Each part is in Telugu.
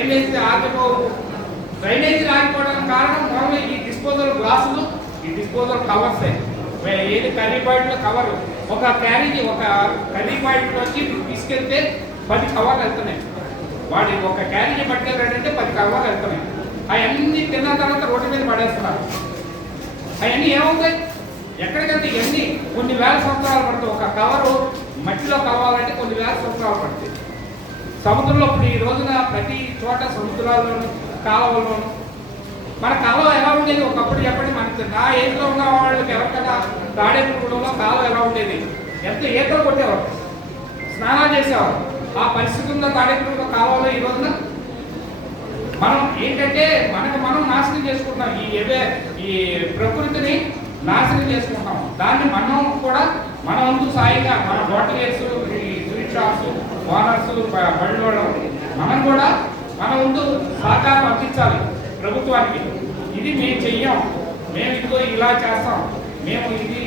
డ్రైనేజ్ ఆగిపోవు డ్రైనేజ్ ఆగిపోవడానికి కారణం ఓన్లీ ఈ డిస్పోజల్ గ్లాసులు ఈ డిస్పోజల్ కవర్స్. ఏది కర్రీ పాయింట్లో కవర్. ఒక క్యారీని ఒక కర్రీ పాయింట్లోకి తీసుకెళ్తే పది కవర్లు వెళ్తున్నాయి. వాడి ఒక క్యారీని పట్టుకెళ్ళాడంటే పది కవర్లు వెళ్తున్నాయి. అవన్నీ తిన్న తర్వాత రోడ్డు మీద పడేస్తున్నారు. అవన్నీ ఏమవుతాయి ఎక్కడికంటే ఇవన్నీ కొన్ని వేల సంవత్సరాలు పడుతుంది ఒక కవరు మట్టిలో కావాలంటే కొన్ని వేల సంవత్సరాలు పడుతుంది. సముద్రంలో ఇప్పుడు ఈ రోజున ప్రతి చోట సముద్రాల్లోనూ కాలువల్లోనూ. మన కాలువ ఎలా ఉండేది? ఒకప్పుడు చెప్పండి మనకి. నా ఏజ్లో ఉన్న వాళ్ళకి ఎవరికైనా తాడేపుగూడెంలో కాలువ ఎలా ఉండేది? ఎంత ఈతలు కొట్టేవారు? స్నానాలు చేసేవారు. ఆ పరిస్థితుల్లో తాడేపుగూడెంలో కాలువలో ఈ రోజున? మనం ఏంటంటే మనకు మనం నాశనం చేసుకుంటున్నాం. ఈ ఏవే ఈ ప్రకృతిని నాశనం చేసుకుంటాం దాన్ని మనం కూడా మన వంతు సాయిగా మన హోటల్స్ ఈ స్వీట్ షాప్స్ ఓనర్స్ పడిపోవడం మనం కూడా మన ముందు సహకారం అందించాలి ప్రభుత్వానికి. ఇది మేము చెయ్యం. మేము ఇదిగో ఇలా చేస్తాం. మేము ఇది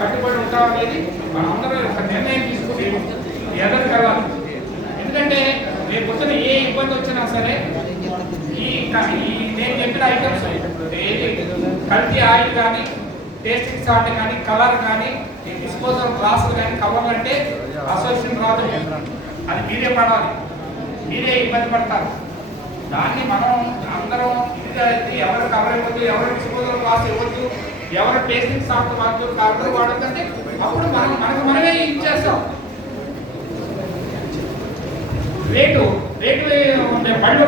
కట్టుబడి ఉంటాం అనేది మనందరం ఒక నిర్ణయం తీసుకుని ఎదురు వెళ్ళాలి. ఎందుకంటే రేపు పొద్దున ఏ ఇబ్బంది వచ్చినా సరే ఈ నేను చెప్పిన ఐటమ్స్ కల్తీ ఆయిల్ కానీ టేస్టింగ్ సాల్ట్ కానీ కలర్ కానీ డిస్పోజల్ గ్లాసులు కానీ కవర్లు అంటే అసలు అది మీరే పడాలి. మీరే ఇబ్బంది పడతారు. దాన్ని మనం అందరం ఇది ఎవరికి ఎవరు కవర్ ఇవ్వద్దు ఎవరు డిస్పోజల్ గ్లాస్ ఇవ్వద్దు ఎవరి టేస్టింగ్ సాఫ్ట్ వాడద్దు కలర్ వాడద్దంటే అప్పుడు మనం మనకు మనమే ఇచ్చేస్తాం. రేటు రేటు ఉండే పళ్ళు